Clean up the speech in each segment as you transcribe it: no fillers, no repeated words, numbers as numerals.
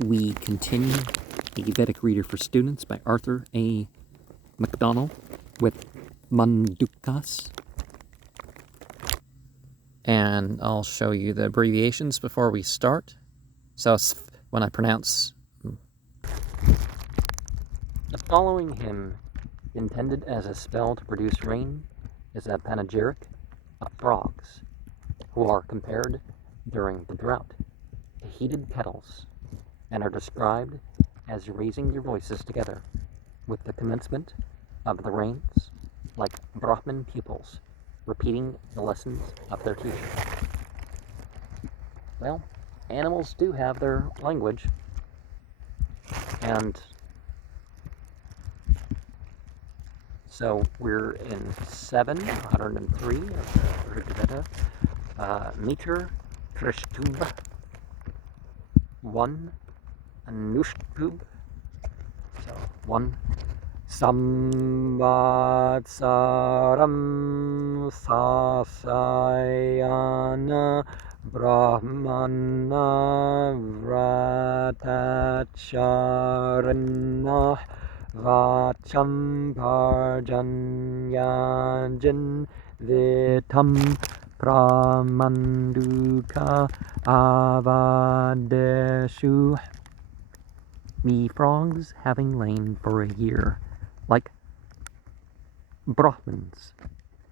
we continue a Vedic Reader for Students by Arthur A. Macdonell with Mandukas. And I'll show you the abbreviations before we start. So when I pronounce the following hymn, intended as a spell to produce rain, is a panegyric of frogs who are compared during the drought to heated kettles and are described as raising your voices together with the commencement of the rains, like Brahmin pupils repeating the lessons of their teacher. Well, animals do have their language, and so we're in 103 of the Rig Veda, meter Trishtub, 1 Anushtub, so 1 Samvatsaram Sasayana Brahmana Vratacharana Vacham Parjanyajan Vitam Pramanduka Avadeshu. The frogs, having lain for a year, like Brahmins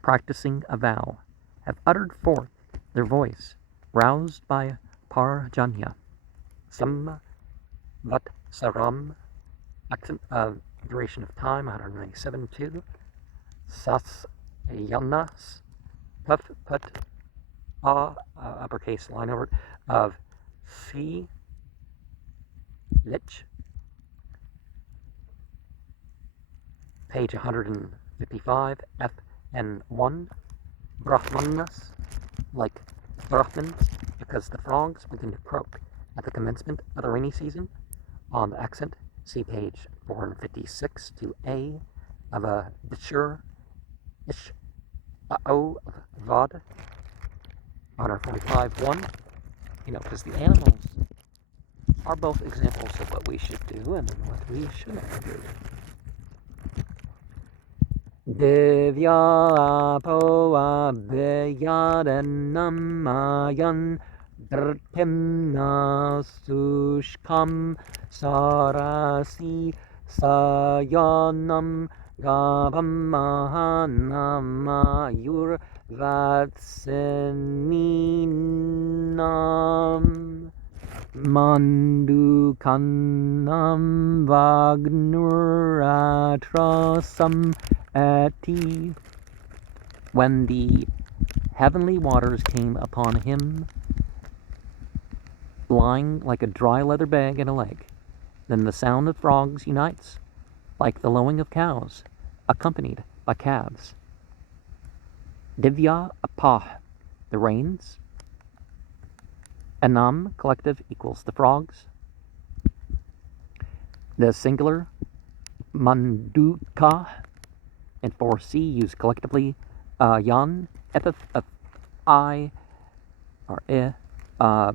practicing a vow, have uttered forth their voice, roused by Parjanya. Samvatsaram, accent of duration of time, 197, 2. Sasyanas, puff, put, uppercase line over it, of C, lich, page 155, F and 1. Brahmanas, like Brahmins, because the frogs begin to croak at the commencement of the rainy season. On the accent, see page 456 to A of a Dishur, Ish, O of Vad, 145, 1. Because the animals are both examples of what we should do and what we shouldn't do. Divya apoa beyadanamayan drtimna sushkam sarasi sayanam gavam mahanamayur vatseninam mandukanam vagnuratrasam ati. When the heavenly waters came upon him, lying like a dry leather bag in a lake, then the sound of frogs unites, like the lowing of cows, accompanied by calves. Divya apah, the rains. Anam, collective, equals the frogs. The singular, manduka, and 4C used collectively. Yan, epith of I, or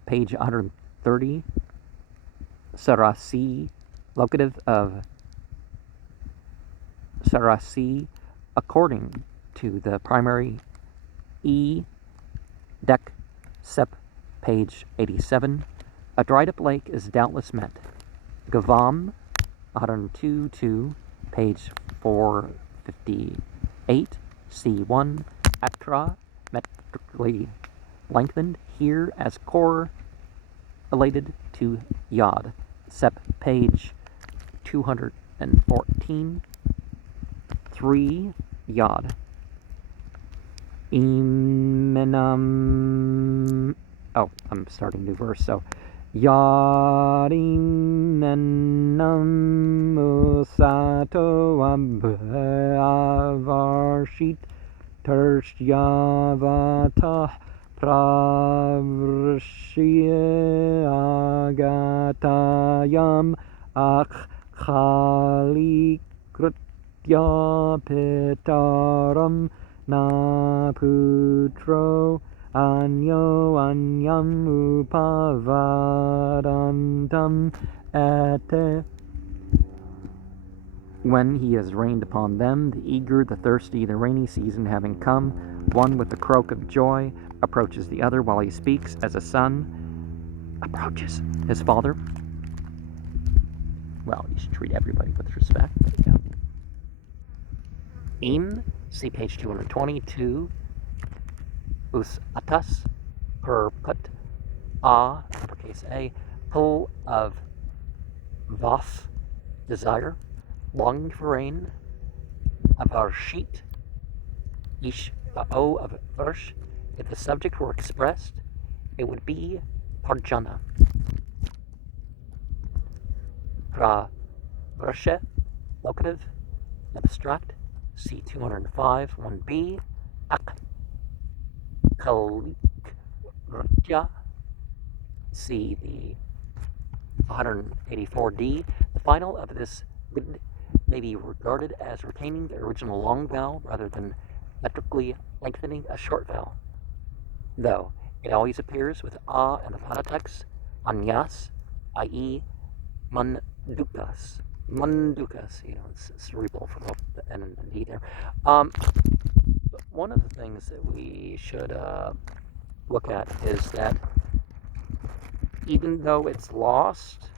page 130. Sarasi, locative of Sarasi, according to the primary E, Dec, Sep, page 87. A dried up lake is doubtless meant. Gavam, 102 to page 458, C1. Atra, metrically lengthened, here as correlated to Yod. Sep, page 214. 3. Yod. Imenam. Oh, I'm starting new verse. So, Yadimenam Musato Avarshit Tershyavata Pravrshya Agatayam Akhali Krutya Pitaram Naputro Anyo anyam upavadantam ate. When he has rained upon them, the eager, the thirsty, the rainy season having come, one with the croak of joy approaches the other while he speaks as a son approaches his father. Well, you should treat everybody with respect. Yeah. Im, see page 222. Us atas, per put, uppercase A, full of vath, desire, longing for rain, avarshit, ish, o of versh. If the subject were expressed, it would be parjana. Pra varsha, locative, abstract, C 205, 1b, ak, kalik, rutya, C the 184d. The final of this may be regarded as retaining the original long vowel rather than metrically lengthening a short vowel, though it always appears with a in the patatext, anyas, i.e. mandukas. Mandukas, it's cerebral from the N and the D there. But one of the things that we should look at is that even though it's lost,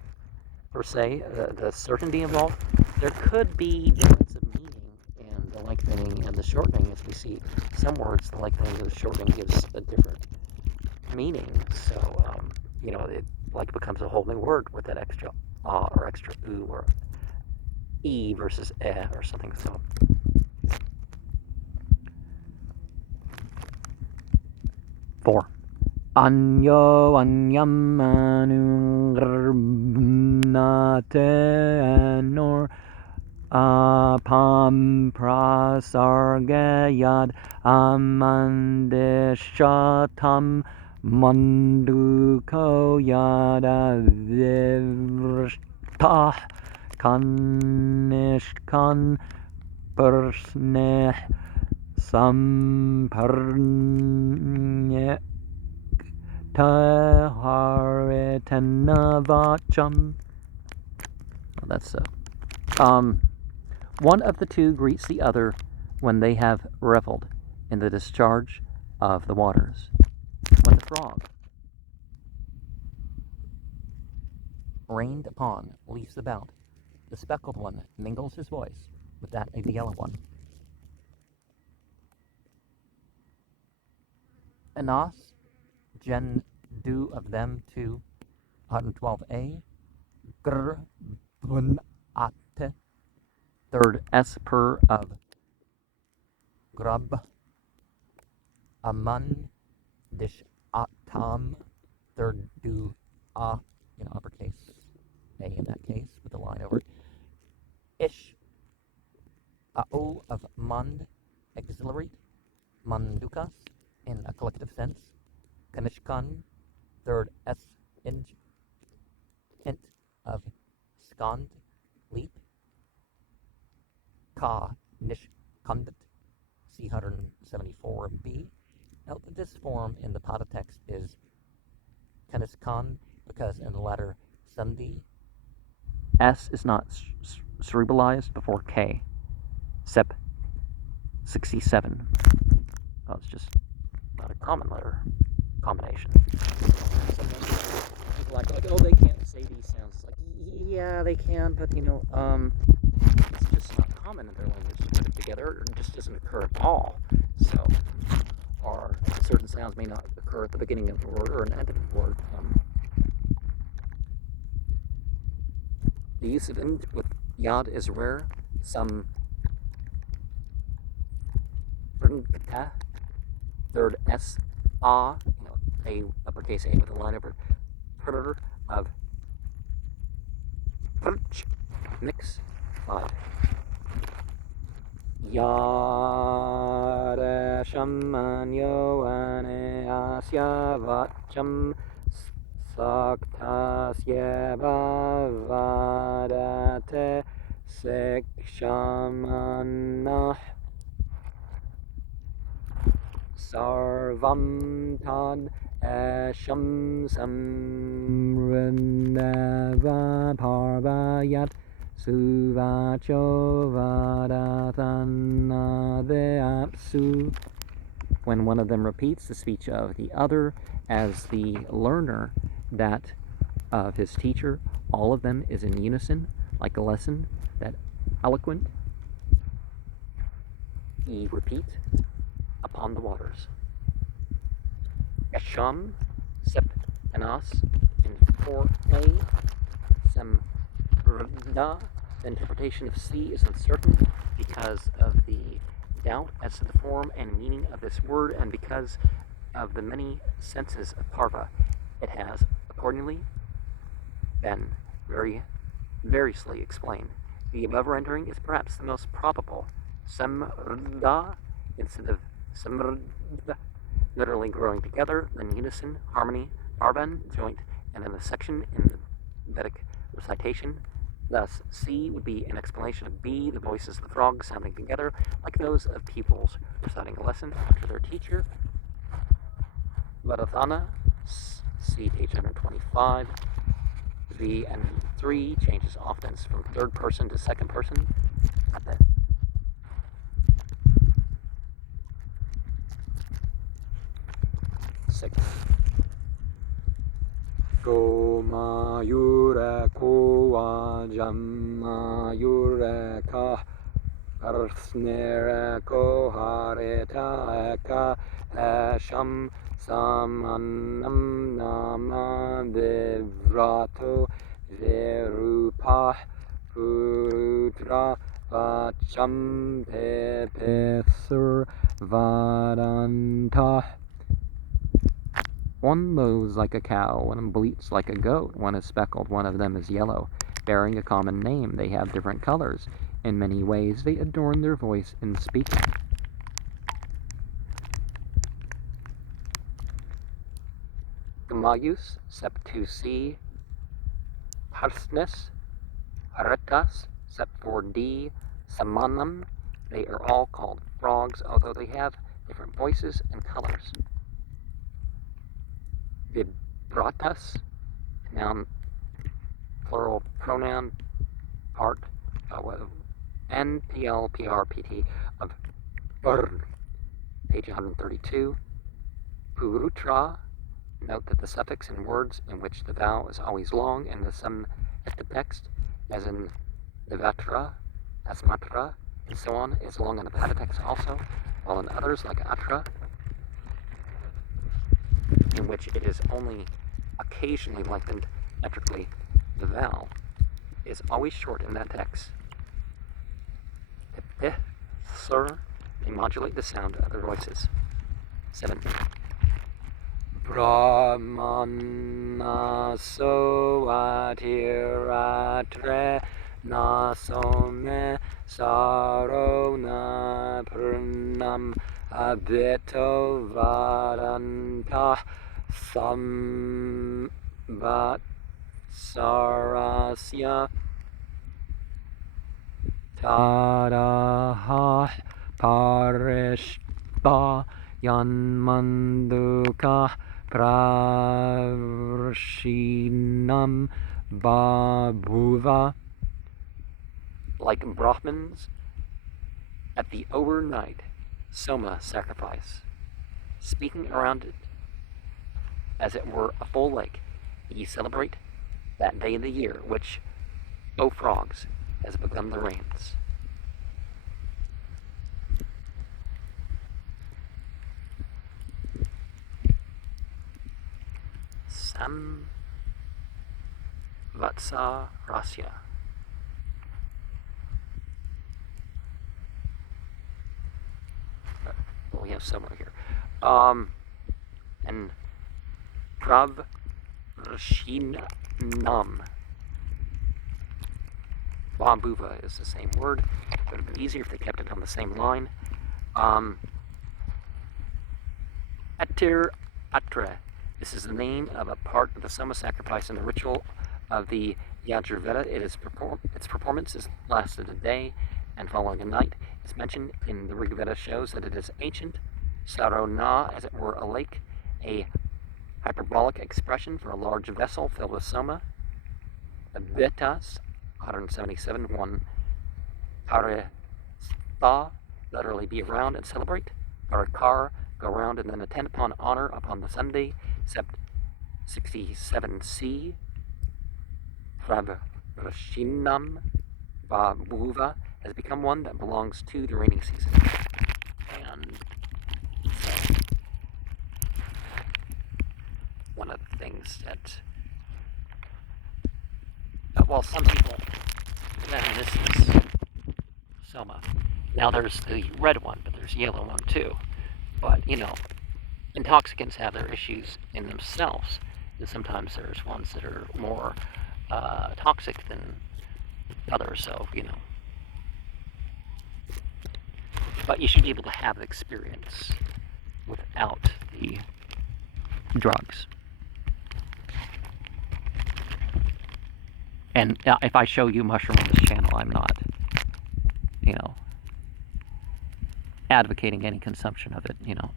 per se, the certainty involved, there could be difference of meaning in the lengthening and the shortening. As we see some words, the lengthening and the shortening gives a different meaning. So, it becomes a whole new word with that extra or extra u or e versus or something. So, 4. Anyo anyam anungrnate nor apam prasargayad amandishatam manduko yada vivrtah kanishkan persneh samparnye Taharetanavacham. That's one of the two greets the other when they have reveled in the discharge of the waters. When the frog, rained upon, leaps about, the speckled one mingles his voice with that of the yellow one. Anas, gen do of them to 112a, gr bun ate, third s per of grub, aman dish atam, third do uppercase a in that case with a line over it, ish, o of mand, exhilarate, mandukas in a collective sense, kanishkan, third s inch, hint of skand, leap, ka nish kandit, C 174b. Note that this form in the Pada text is kanishkan because in the latter sandhi, s is not cerebralized before k. Sep 67. Oh, it's just not a common letter combination. Sometimes people like, oh, they can't say these sounds. Like, yeah, they can, but it's just not common in their language to put it together. It just doesn't occur at all. So, or certain sounds may not occur at the beginning of the word or an end of the word. The use of ind with yad is rare. Some third s, a uppercase a with a line over of mix 5. Yare shamanyo ane asya vacham saktasya bhavadate sekshamanah sarvam tan asham samranavam parvayat suvacho vadatana deapsu. When one of them repeats the speech of the other as the learner that of his teacher, all of them is in unison, like a lesson that eloquent ye repeat upon the waters. Yasham, Sep, Anas, and 4a, Samrda. The interpretation of C is uncertain because of the doubt as to the form and meaning of this word and because of the many senses of parva it has accordingly been very variously explained. The above rendering is perhaps the most probable. Samrda instead of samrda, literally growing together, then unison, harmony, arban, joint, and then a section in the Vedic recitation. Thus, C would be an explanation of B, the voices of the frogs sounding together, like those of pupils reciting a lesson after their teacher. Vadathana, see page 125. V and 3 changes often from third person to second person. At the 6. Goma yura koa jamma yura ka arsnera ko hareta ka asham samanam nama devrato verupa purutra vacham pepesur vadanta. One lows like a cow, one bleats like a goat, one is speckled, one of them is yellow. Bearing a common name, they have different colors. In many ways, they adorn their voice in speaking. Gamayus, Sep 2c, Harsnes, Haretas, Sep 4d, Samanam, they are all called frogs, although they have different voices and colors. Vibratas, noun, plural pronoun, part, NPLPRPT of page 132. Purutra, note that the suffix in words in which the vowel is always long in the sum at the text, as in Devatra, Asmatra, and so on, is long in the patatext also, while in others like Atra, in which it is only occasionally lengthened metrically, the vowel is always short in that text. The sir, they modulate the sound of their voices. 7. Brahmana soatiratre nasome sarona purnam abito vadanta samvatsarasya tadaha parishpa yanmanduka prarshinam babuva. Like Brahmins at the overnight Soma sacrifice, speaking around it as it were a full lake, ye celebrate that day of the year, which, O frogs, has begun the rains. Samvatsarasya. We have somewhere here. And Pravrshinam. Bambuva is the same word. It would have been easier if they kept it on the same line. Atir Atra. This is the name of a part of the Soma sacrifice in the ritual of the Yajurveda. Its performance is lasted a day and following a night. It's mentioned in the Rig Veda shows that it is ancient. Sarona, as it were a lake, a hyperbolic expression for a large vessel filled with Soma. Betas, 177, 1 Paresta, literally be around and celebrate. Parakar, go around and then attend upon honor upon the Sunday. Sept 67c, Pravashinam Babuva, has become one that belongs to the rainy season. And so, one of the things that, well, some people, and this is Soma. Now there's the red one, but there's yellow one too. But, you know, intoxicants have their issues in themselves. And sometimes there's ones that are more toxic than others, so, you know. But you should be able to have the experience without the drugs. And if I show you mushroom on this channel, I'm not, you know, advocating any consumption of it, you know.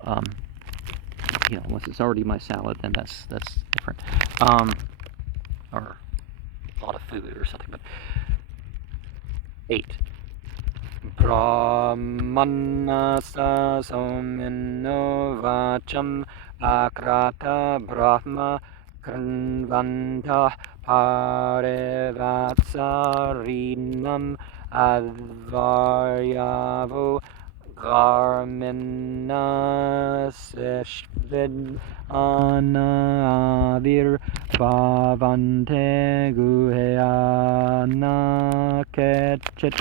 You know, unless it's already my salad, then that's different. Or a lot of food or something. But 8. Brahmanasa somino vacham akrata brahma kranvanta parevatsarinam advaryavu garminasishvid anavir bhavante guhyana kechit.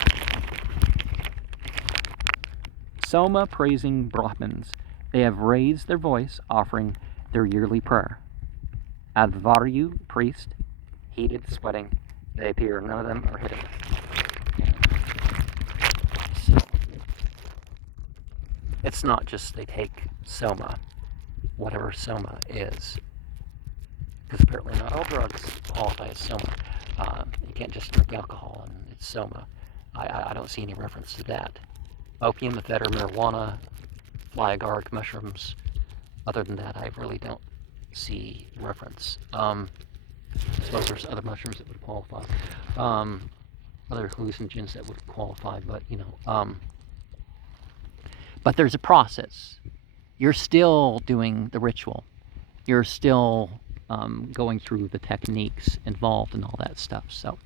Soma praising Brahmins. They have raised their voice, offering their yearly prayer. Advaryu, priest, heated, sweating. They appear. None of them are hidden. So, it's not just they take Soma, whatever Soma is, because apparently not all drugs qualify as Soma. You can't just drink alcohol and it's Soma. I don't see any reference to that. Opium, ephedra, marijuana, fly agaric mushrooms. Other than that, I really don't see reference. I suppose there's other mushrooms that would qualify. Other hallucinogens that would qualify, but you know. But there's a process. You're still doing the ritual. You're still going through the techniques involved and all that stuff. So,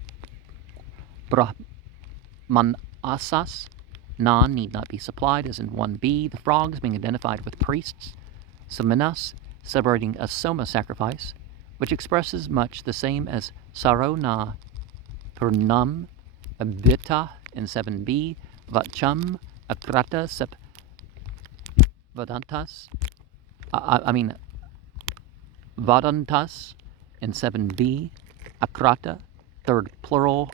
Brahmanasas. Non need not be supplied, as in 1b, the frogs being identified with priests. Saminas, celebrating a Soma sacrifice, which expresses much the same as Sarona Purnam Abita in 7b, Vacham Akrata Sep Vadantas, Vadantas in 7b, Akrata, third plural,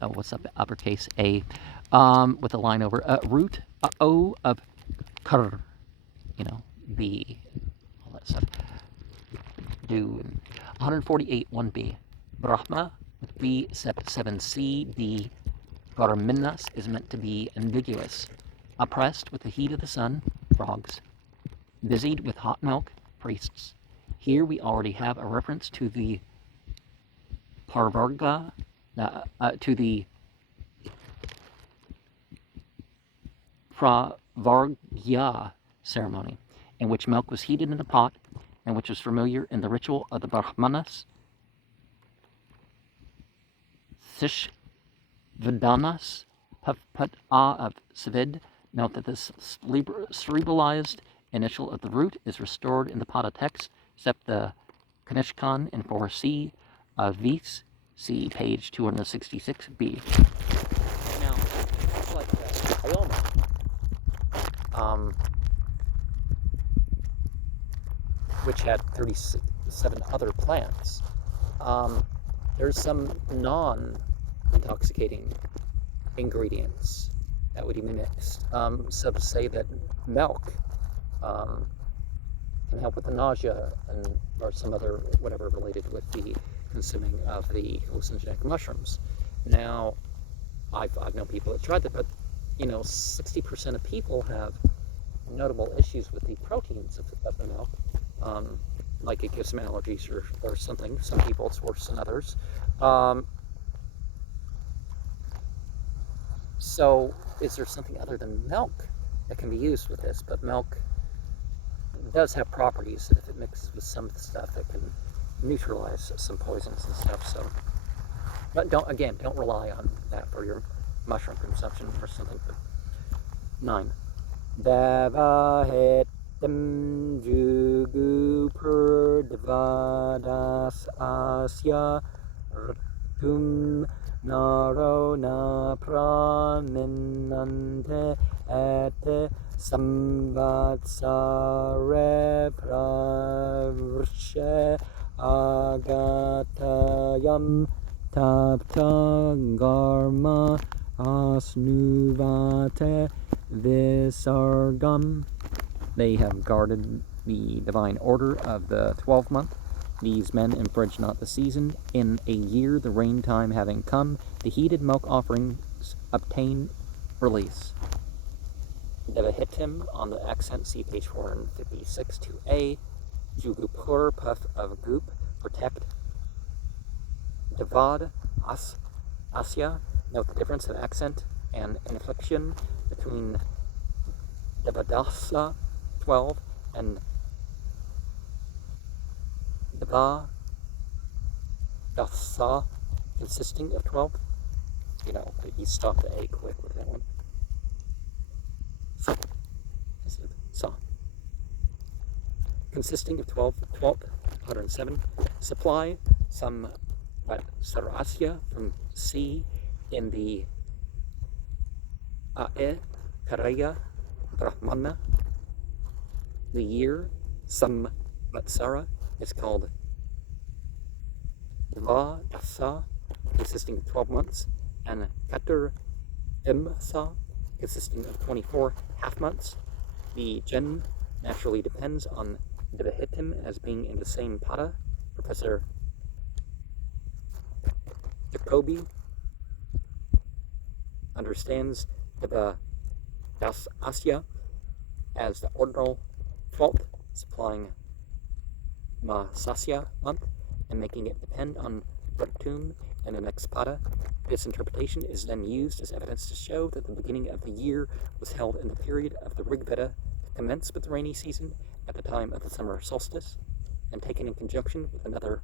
what's up, uppercase A, with a line over root O of kr, you know, B, all that stuff. Do 148 1b. Brahma with B sep 7c. D Garminas is meant to be ambiguous. Oppressed with the heat of the sun, frogs. Busied with hot milk, priests. Here we already have a reference to the Parvarga, to the Pravargya ceremony, in which milk was heated in a pot, and which was familiar in the ritual of the Brahmanas. Sishvidanas Pavpat of Svid. Note that this cerebralized initial of the root is restored in the Pada text, except the Kanishkan in 4c of Vis, see page 266b. Now, like Ioma, which had 37 other plants, there's some non-intoxicating ingredients that would be mixed. Some say that milk can help with the nausea or some other whatever related with the consuming of the hallucinogenic mushrooms. Now, I've known people that tried that, but you know, 60% of people have notable issues with the proteins of the milk. Like it gives them allergies or something. Some people it's worse than others. So is there something other than milk that can be used with this? But milk does have properties that if it mixes with some stuff, it can neutralize some poisons and stuff. So, but don't rely on that for your mushroom consumption or something. But 9. Devahetam jugu purdevadas asya rtum naro na praminante et samvatsare pravrche agatayam tapta garma asnuvate visargam. They have guarded the divine order of the 12th month. These men infringe not the season. In a year, the rain time having come, the heated milk offerings obtain release. Devahitim on the accent, see page 456 2a. Jugupur, puff of goop, protect. Devad, asya, note the difference of accent and inflection between Devadasa 12 and Devadasa consisting of 12. You know, you stop the A quick with that one. Sa. Consisting of 12, 107. Supply some Sarasya from C in the Ae Karaya Brahmana. The year Samvatsara is called Dvadasa, consisting of 12 months, and Katur Imsa, consisting of 24 half months. The gen naturally depends on Devahitim as being in the same pada. Professor Jacobi understands Devadasya as the ordinal 12th, supplying Masasya month and making it depend on Ruktum and the next pada. This interpretation is then used as evidence to show that the beginning of the year was held in the period of the Rig Veda to commence with the rainy season at the time of the summer solstice, and taken in conjunction with another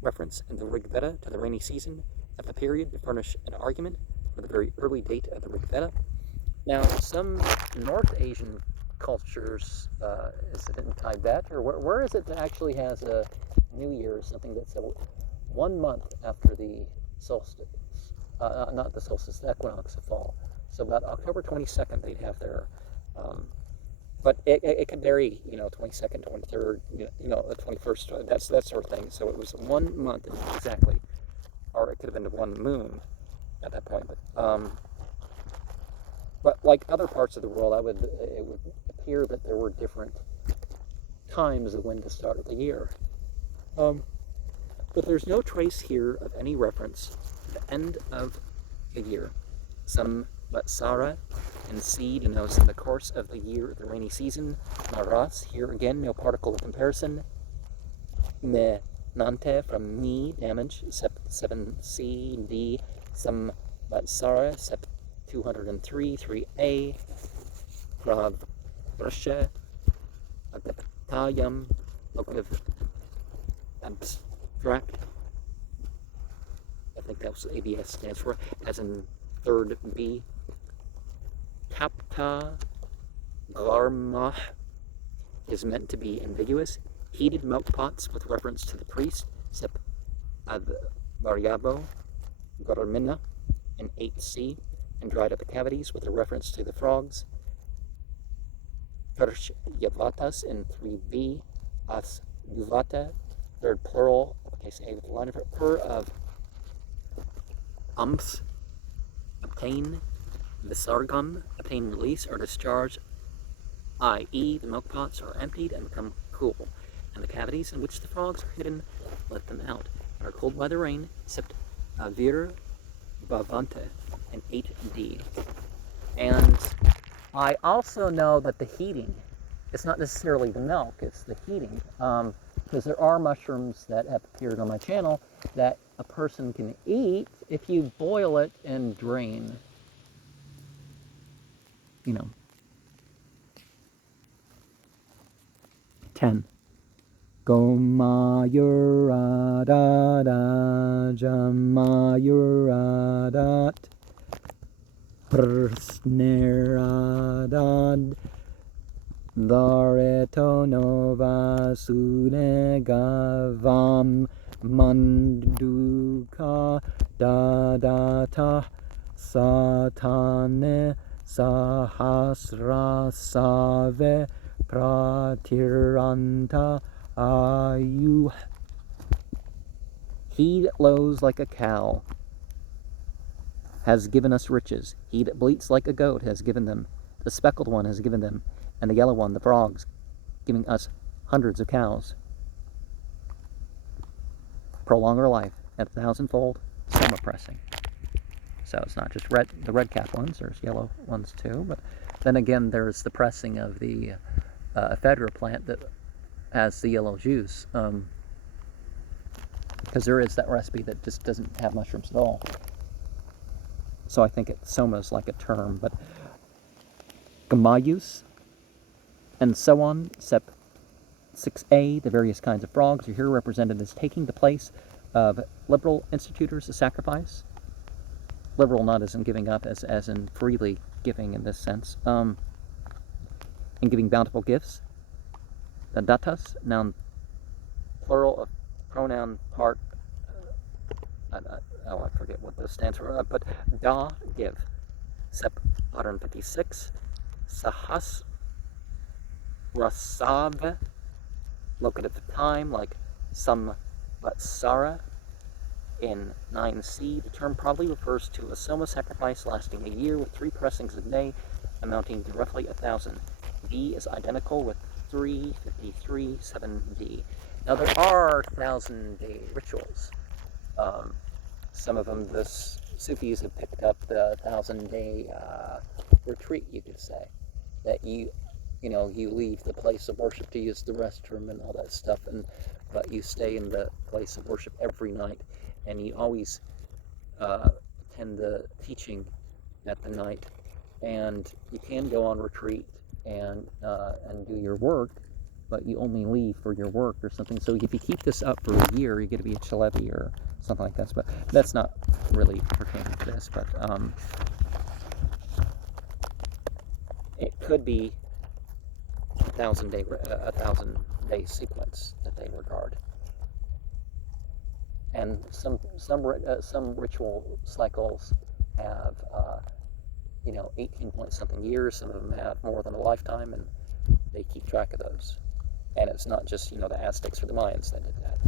reference in the Rig Veda to the rainy season at the period to furnish an argument for the very early date of the Rig Veda. Now, some North Asian cultures, is it in Tibet, or where is it that actually has a New Year or something that's 1 month after the solstice, not the solstice, the equinox of fall. So about October 22nd, they'd have their, but it could vary, 22nd, 23rd, the 21st, that sort of thing. So it was 1 month exactly, or it could have been 1 moon at that point. But like other parts of the world, it would appear that there were different times of when to start the year. But there's no trace here of any reference to the end of the year. Some Vatsara and C denotes in the course of the year, the rainy season. Maras, here again, no particle of comparison. Me Nante from me, damage, Sep 7C, D, some Vatsara, Sep 203, 3A, Prav Russia, Agaptayam, locative abstract, I think that's what ABS stands for, as in third B. Tapta Garmah is meant to be ambiguous. Heated milk pots with reference to the priest, Sep ad Variabo, Garmina, in 8C, and dried up cavities with a reference to the frogs. Kirsh Yavatas in 3B, As Yuvata, third plural, uppercase A with a line of it, per of umps, obtain, visargam, obtain release or discharge, i.e. the milk pots are emptied and become cool, and the cavities in which the frogs are hidden, let them out, and are cooled by the rain, except vir bhavante in 8D. And I also know that the heating, it's not necessarily the milk, it's the heating, because there are mushrooms that have appeared on my channel that a person can eat if you boil it and drain. 10. Gomayurada Jamayuradat Prsneradad Daretonova Sunegavam Manduka Dadata Satane Sahasrasave Pratiranta Ayu. He that lows like a cow has given us riches. He that bleats like a goat has given them. The speckled one has given them, and the yellow one, the frogs, giving us hundreds of cows. Prolong our life at 1,000-fold, some oppressing. So it's not just the red-capped ones, there's yellow ones too, but then again there's the pressing of the ephedra plant that has the yellow juice, because there is that recipe that just doesn't have mushrooms at all. So I think soma is like a term, but gamayus and so on, sep 6a, the various kinds of frogs are here represented as taking the place of liberal institutors of sacrifice. Liberal not as in giving up, as in freely giving in this sense, and giving bountiful gifts. The datas, noun plural of pronoun part, I forget what this stands for, but da, give. Sep 156, sahas rasav, locative time, like samvatsara. In 9c, the term probably refers to a soma sacrifice lasting a year with 3 pressings a day, amounting to roughly 1,000. B is identical with 353, 7d. Now there are 1,000-day rituals. Some of them the Sufis have picked up the 1,000-day retreat, you could say, that you leave the place of worship to use the restroom and all that stuff, but you stay in the place of worship every night, and you always attend the teaching at the night, and you can go on retreat and do your work, but you only leave for your work or something. So if you keep this up for a year, you get to be a Chalevi or something like that. But that's not really pertaining to this. But it could be a 1,000-day sequence that they regard. And some ritual cycles have 18-point-something years. Some of them have more than a lifetime, and they keep track of those. And it's not just the Aztecs or the Mayans that did that.